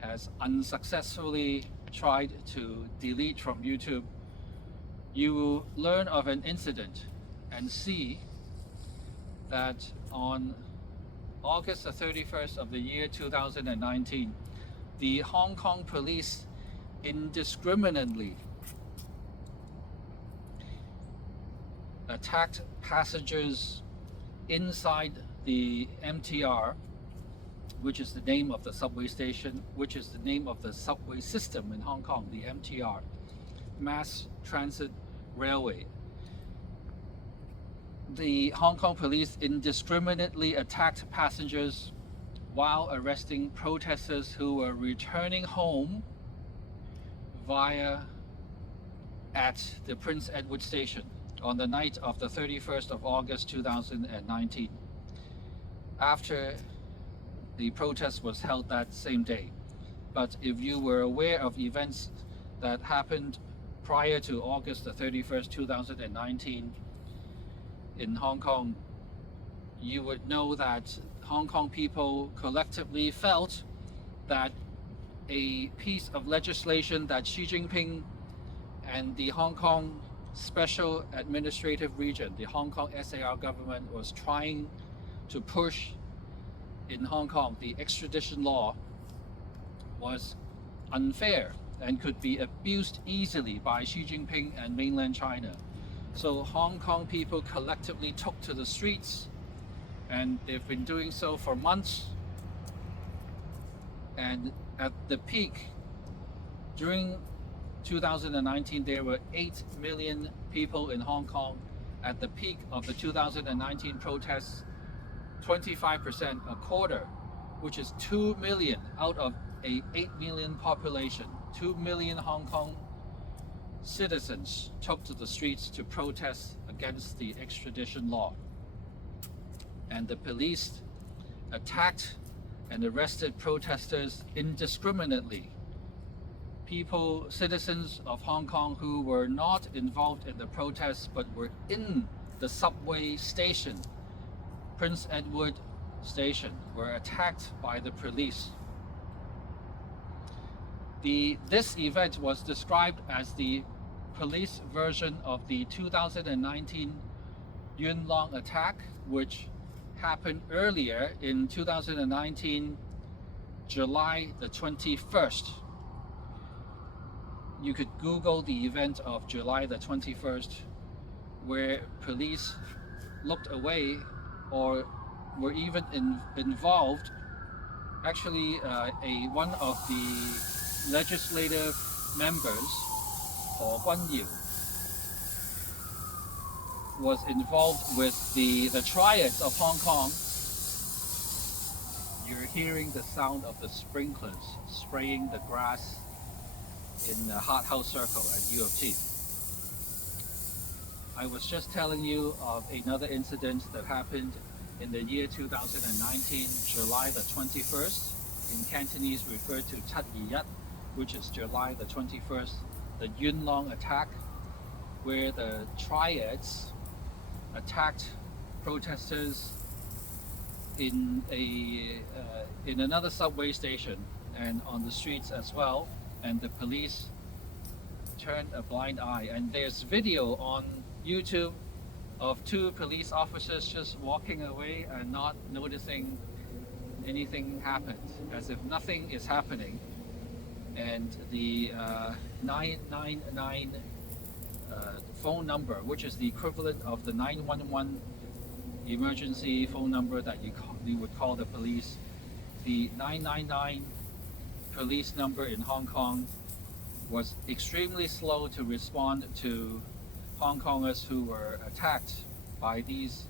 has unsuccessfully tried to delete from YouTube. You will learn of an incident and see that on August the 31st of the year 2019, the Hong Kong police indiscriminately attacked passengers inside the MTR, which is the name of the subway station, which is the name of the subway system in Hong Kong, the MTR, Mass Transit Railway. The Hong Kong police indiscriminately attacked passengers while arresting protesters who were returning home at the Prince Edward Station on the night of the 31st of August 2019, after the protest was held that same day. But if you were aware of events that happened prior to August the 31st, 2019 in Hong Kong, you would know that Hong Kong people collectively felt that a piece of legislation that Xi Jinping and the Hong Kong Special Administrative Region, the Hong Kong SAR government, was trying to push in Hong Kong, the extradition law, was unfair and could be abused easily by Xi Jinping and mainland China. So Hong Kong people collectively took to the streets, and they've been doing so for months. And at the peak, during 2019, there were 8 million people in Hong Kong. At the peak of the 2019 protests, 25%, a quarter, which is 2 million out of a 8 million population, 2 million Hong Kong citizens took to the streets to protest against the extradition law. And the police attacked and arrested protesters indiscriminately. People, citizens of Hong Kong who were not involved in the protests but were in the subway station, Prince Edward Station, were attacked by the police. This event was described as the police version of the 2019 Yuen Long attack, which happened earlier in 2019, July the 21st. You could Google the event of July the 21st, where police looked away or were even involved. Actually, one of the legislative members, Guanyu, was involved with the triads of Hong Kong. You're hearing the sound of the sprinklers spraying the grass in the Hart House Circle at U of T. I was just telling you of another incident that happened in the year 2019, July the 21st. In Cantonese referred to Tat Yiyat, which is July the 21st, the Yuen Long attack, where the triads attacked protesters in another subway station and on the streets as well, and the police turned a blind eye. And there's video on YouTube of two police officers just walking away and not noticing anything happened, as if nothing is happening. And the 999 phone number, which is the equivalent of the 911 emergency phone number that you would call the police, the 999 police number in Hong Kong was extremely slow to respond to Hong Kongers who were attacked by these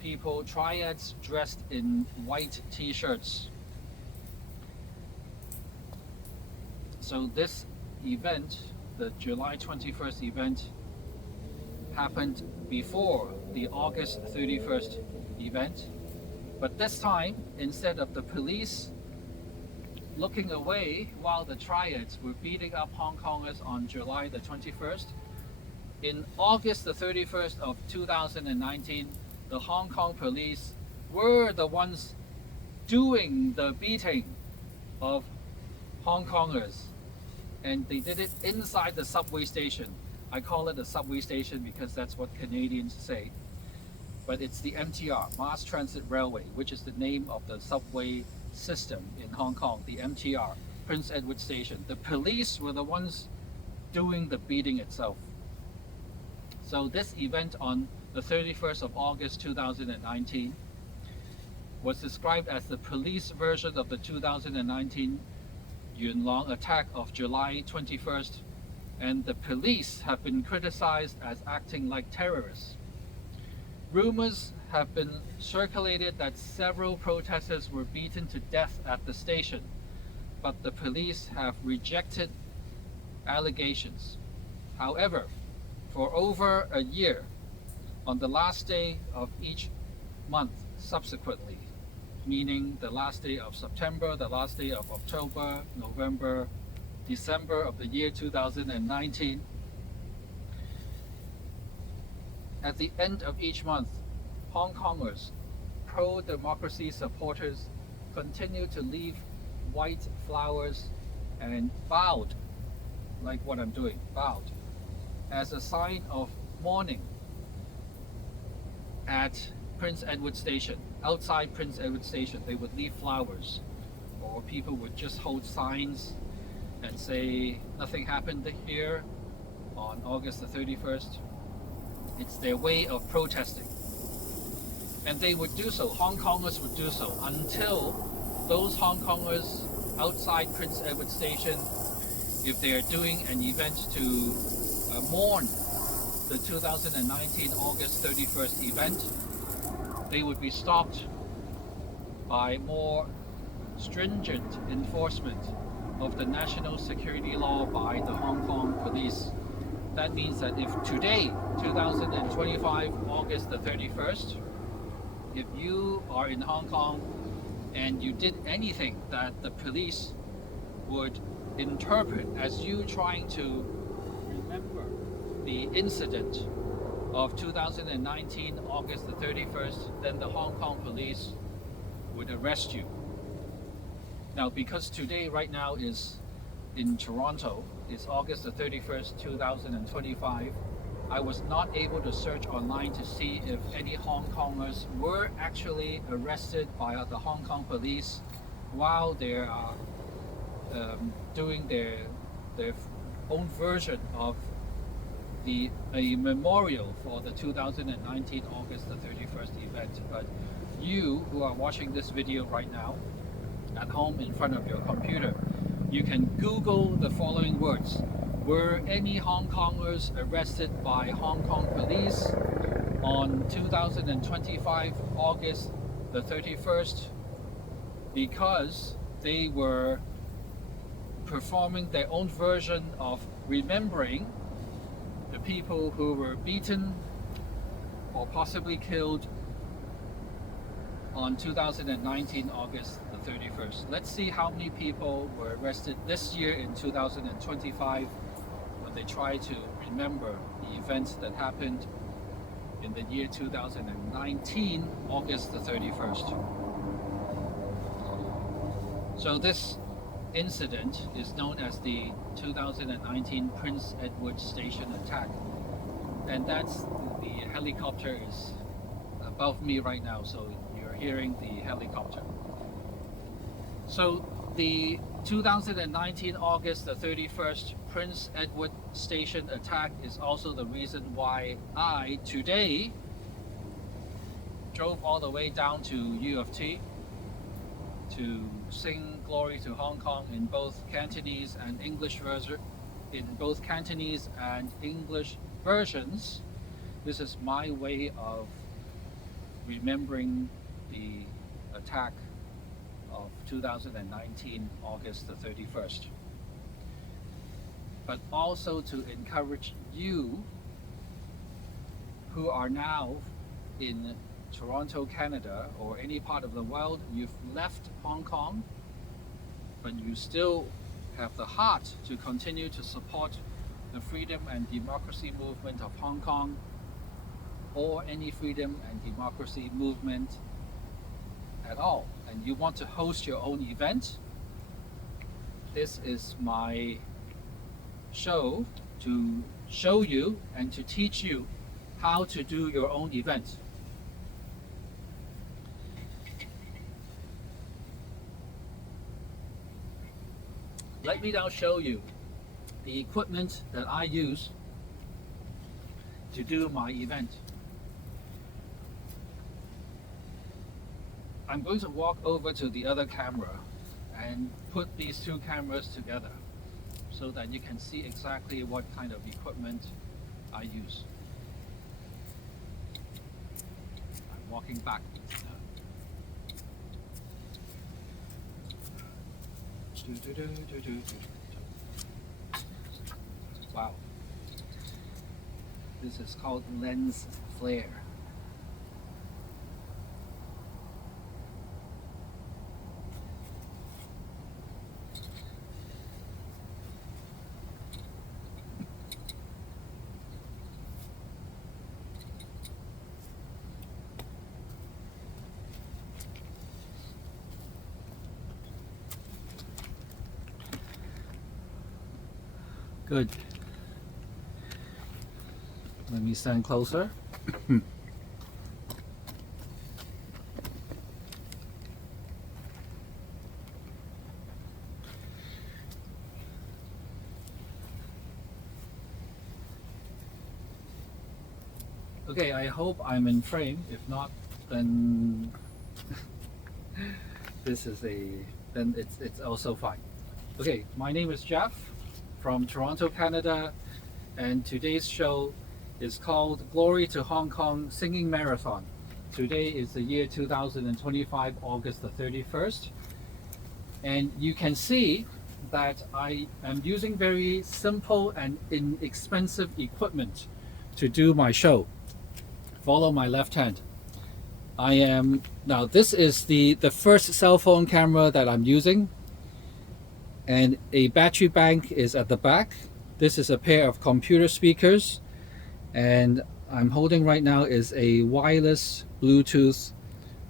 people, triads dressed in white t-shirts. So this event, the July 21st event, happened before the August 31st event. But this time, instead of the police looking away while the triads were beating up Hong Kongers on July the 21st, in August the 31st of 2019, the Hong Kong police were the ones doing the beating of Hong Kongers. And they did it inside the subway station. I call it a subway station because that's what Canadians say. But it's the MTR, Mass Transit Railway, which is the name of the subway system in Hong Kong, the MTR, Prince Edward Station. The police were the ones doing the beating itself. So this event on the 31st of August 2019 was described as the police version of the 2019 Yuen Long attack of July 21st, and the police have been criticized as acting like terrorists. Rumors have been circulated that several protesters were beaten to death at the station, but the police have rejected allegations. However, for over a year, on the last day of each month subsequently, meaning the last day of September, the last day of October, November, December of the year 2019, at the end of each month, Hong Kongers, pro-democracy supporters, continue to leave white flowers and bowed, like what I'm doing, bowed, as a sign of mourning at Prince Edward Station. Outside Prince Edward Station, they would leave flowers, or people would just hold signs and say nothing happened here on August the 31st. It's their way of protesting. And they would do so, Hong Kongers would do so, until those Hong Kongers outside Prince Edward Station, if they are doing an event to mourn the 2019 August 31st event, they would be stopped by more stringent enforcement of the national security law by the Hong Kong police. That means that if today, 2025, August the 31st, if you are in Hong Kong and you did anything that the police would interpret as you trying to remember the incident of 2019, August the 31st, then the Hong Kong police would arrest you. Now, because today, right now, is in Toronto is August the 31st, 2025. I was not able to search online to see if any Hong Kongers were actually arrested by the Hong Kong police while they are doing their own version of a memorial for the 2019 August the 31st event. But you who are watching this video right now at home in front of your computer, you can Google the following words: were any Hong Kongers arrested by Hong Kong police on 2025 August the 31st because they were performing their own version of remembering the people who were beaten or possibly killed on 2019 August the 31st. Let's see how many people were arrested this year in 2025 when they try to remember the events that happened in the year 2019 August the 31st. So this incident is known as the 2019 Prince Edward Station attack, and that's the helicopter is above me right now, so you're hearing the helicopter. So the 2019 August the 31st Prince Edward Station attack is also the reason why I today drove all the way down to U of T to sing Glory to Hong Kong in both Cantonese and English versions. This is my way of remembering the attack of 2019 August the 31st. But also to encourage you who are now in Toronto, Canada, or any part of the world, you've left Hong Kong, but you still have the heart to continue to support the freedom and democracy movement of Hong Kong, or any freedom and democracy movement at all, and you want to host your own event. This is my show to show you and to teach you how to do your own event. Let me now show you the equipment that I use to do my event. I'm going to walk over to the other camera and put these two cameras together so that you can see exactly what kind of equipment I use. I'm walking backwards now. Wow. This is called lens flare. Good. Let me stand closer. Okay, I hope I'm in frame. If not, then then it's also fine. Okay, my name is Jeff from Toronto, Canada, and today's show is called Glory to Hong Kong Singing Marathon. Today is the year 2025, August the 31st, and you can see that I am using very simple and inexpensive equipment to do my show. Follow my left hand. Now this is the first cell phone camera that I'm using, and a battery bank is at the back. This is a pair of computer speakers, and I'm holding right now is a wireless Bluetooth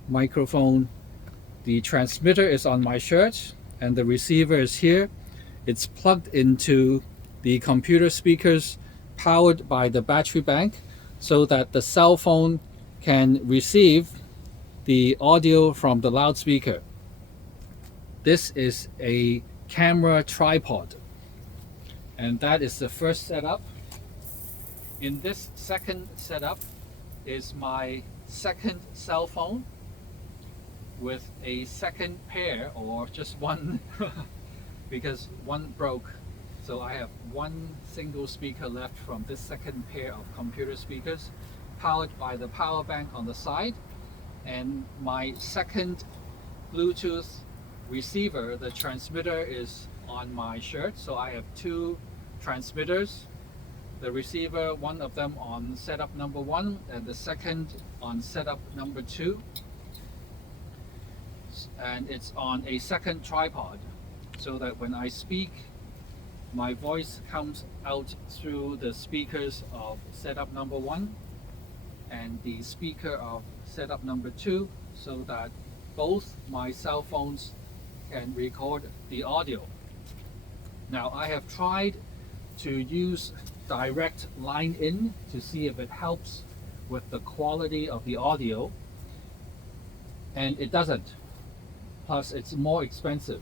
microphone. The transmitter is on my shirt and the receiver is here, It's plugged into the computer speakers powered by the battery bank so that the cell phone can receive the audio from the loudspeaker. This is a camera tripod, and that is the first setup. In this second setup is my second cell phone with a second pair, or just one because one broke. So I have one single speaker left from this second pair of computer speakers, powered by the power bank on the side, and my second Bluetooth receiver, the transmitter is on my shirt. So I have two transmitters, the receiver, one of them on setup number 1 and the second on setup number 2, and it's on a second tripod so that when I speak, my voice comes out through the speakers of setup number 1 and the speaker of setup number 2, so that both my cell phones can record the audio. Now, I have tried to use direct line in to see if it helps with the quality of the audio, and it doesn't. Plus, it's more expensive.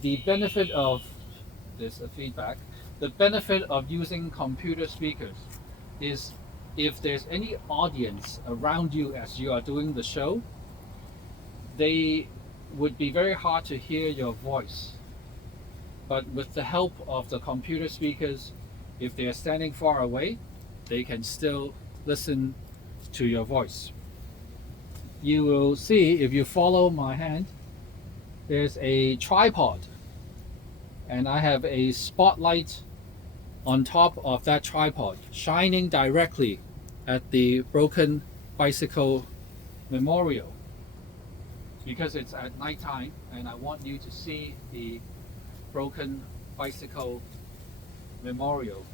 The benefit of this feedback, the benefit of using computer speakers is if there's any audience around you as you are doing the show, they would be very hard to hear your voice. But with the help of the computer speakers, if they are standing far away, they can still listen to your voice. You will see, if you follow my hand, there's a tripod, and I have a spotlight on top of that tripod shining directly at the broken bicycle memorial, because it's at nighttime and I want you to see the broken bicycle memorial.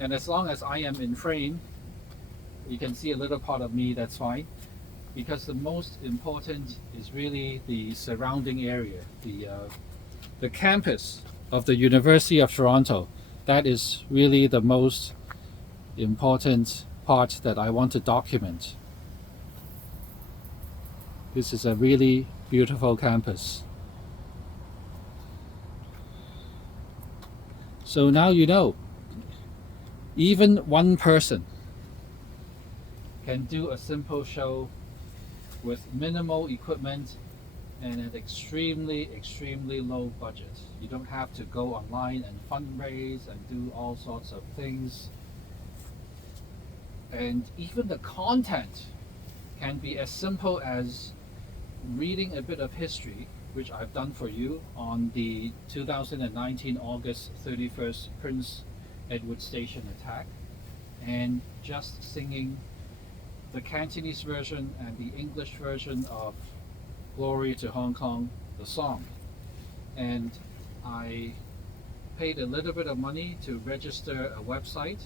And as long as I am in frame, you can see a little part of me, that's fine, because the most important is really the surrounding area, the campus of the University of Toronto. That is really the most important part that I want to document. This is a really beautiful campus. So now you know, even one person can do a simple show with minimal equipment and an extremely low budget. You don't have to go online and fundraise and do all sorts of things. And even the content can be as simple as reading a bit of history, which I've done for you on the 2019 August 31st Prince Edward Station attack, and just singing the Cantonese version and the English version of Glory to Hong Kong, the song. And I paid a little bit of money to register a website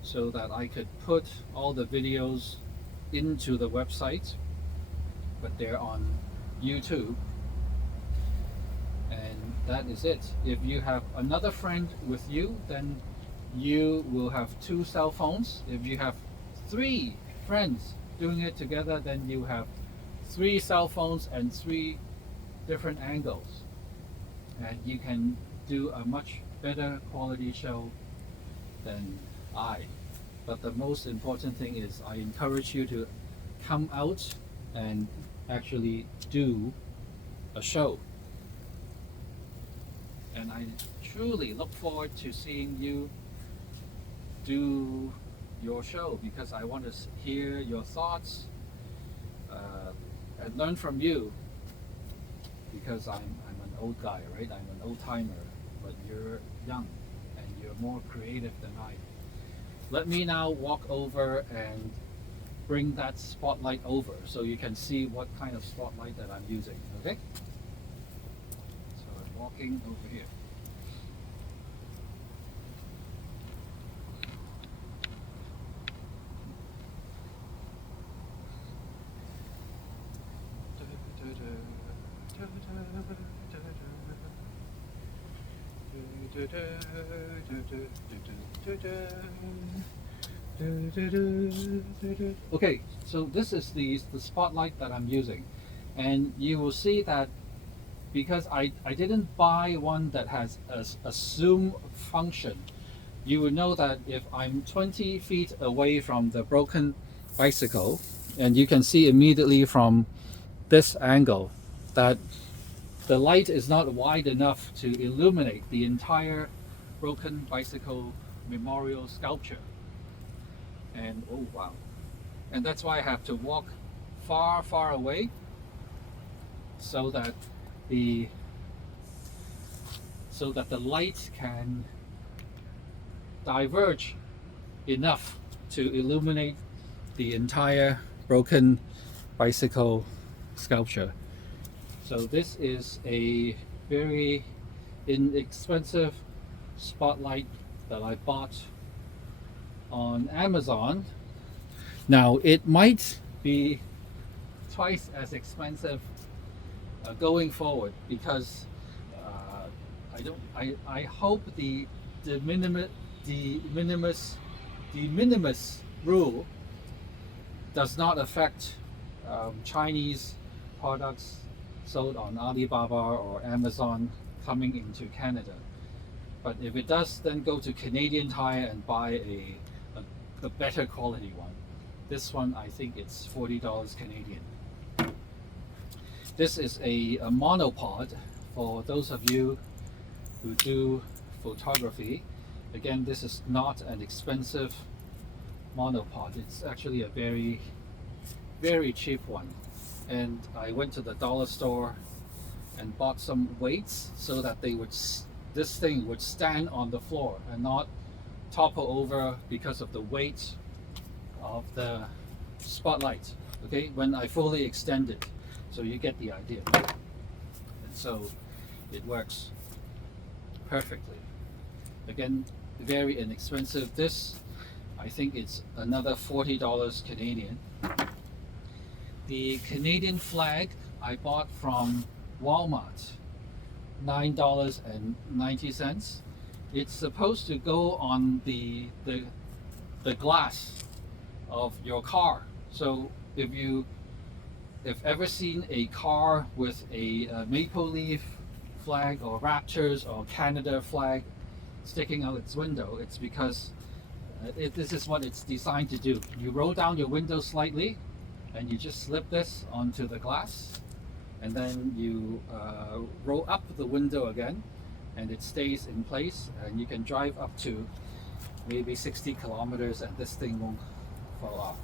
so that I could put all the videos into the website, but they're on YouTube. And that is it. If you have another friend with you, then you will have 2 cell phones. If you have 3 friends doing it together, then you have 3 cell phones and 3 different angles, and you can do a much better quality show than I. But the most important thing is I encourage you to come out and actually do a show. And I truly look forward to seeing you do your show, because I want to hear your thoughts and learn from you, because I'm an old guy, right? I'm an old timer, but you're young and you're more creative than I. Let me now walk over and bring that spotlight over so you can see what kind of spotlight that I'm using, okay? So I'm walking over here. Okay, so this is the spotlight that I'm using, and you will see that because I didn't buy one that has a zoom function, you will know that if I'm 20 feet away from the broken bicycle, and you can see immediately from this angle that the light is not wide enough to illuminate the entire broken bicycle memorial sculpture. And oh wow, and that's why I have to walk far away so that the light can diverge enough to illuminate the entire broken bicycle sculpture. So this is a very inexpensive spotlight that I bought on Amazon. Now it might be twice as expensive going forward because I hope the minimus rule does not affect Chinese products sold on Alibaba or Amazon coming into Canada. But if it does, then go to Canadian Tire and buy a better quality one. This one, I think it's $40 Canadian. This is a monopod for those of you who do photography. Again, this is not an expensive monopod. It's actually a very cheap one. And I went to the dollar store and bought some weights so that this thing would stand on the floor and not topple over because of the weight of the spotlight, okay, when I fully extend it. So you get the idea. And so it works perfectly. Again, very inexpensive. This, I think it's another $40 Canadian. The Canadian flag I bought from Walmart, $9.90. It's supposed to go on the glass of your car. So if ever seen a car with a maple leaf flag or Raptors or Canada flag sticking out its window, it's because this is what it's designed to do. You roll down your window slightly and you just slip this onto the glass, and then you roll up the window again and it stays in place, and you can drive up to maybe 60 kilometers and this thing won't fall off.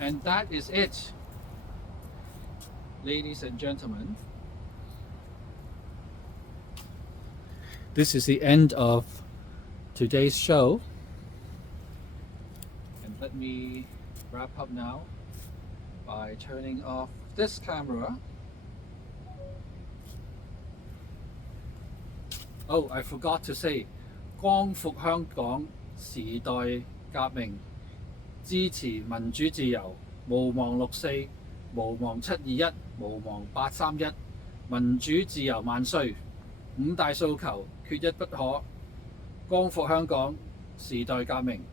And that is it, ladies and gentlemen. This is the end of today's show, and let me wrap up now by turning off this camera. Oh, I forgot to say, 光復香港時代革命，支持民主自由，毋忘6·4，毋忘7·21，毋忘8·31，民主自由萬歲！五大訴求缺一不可，光復香港時代革命。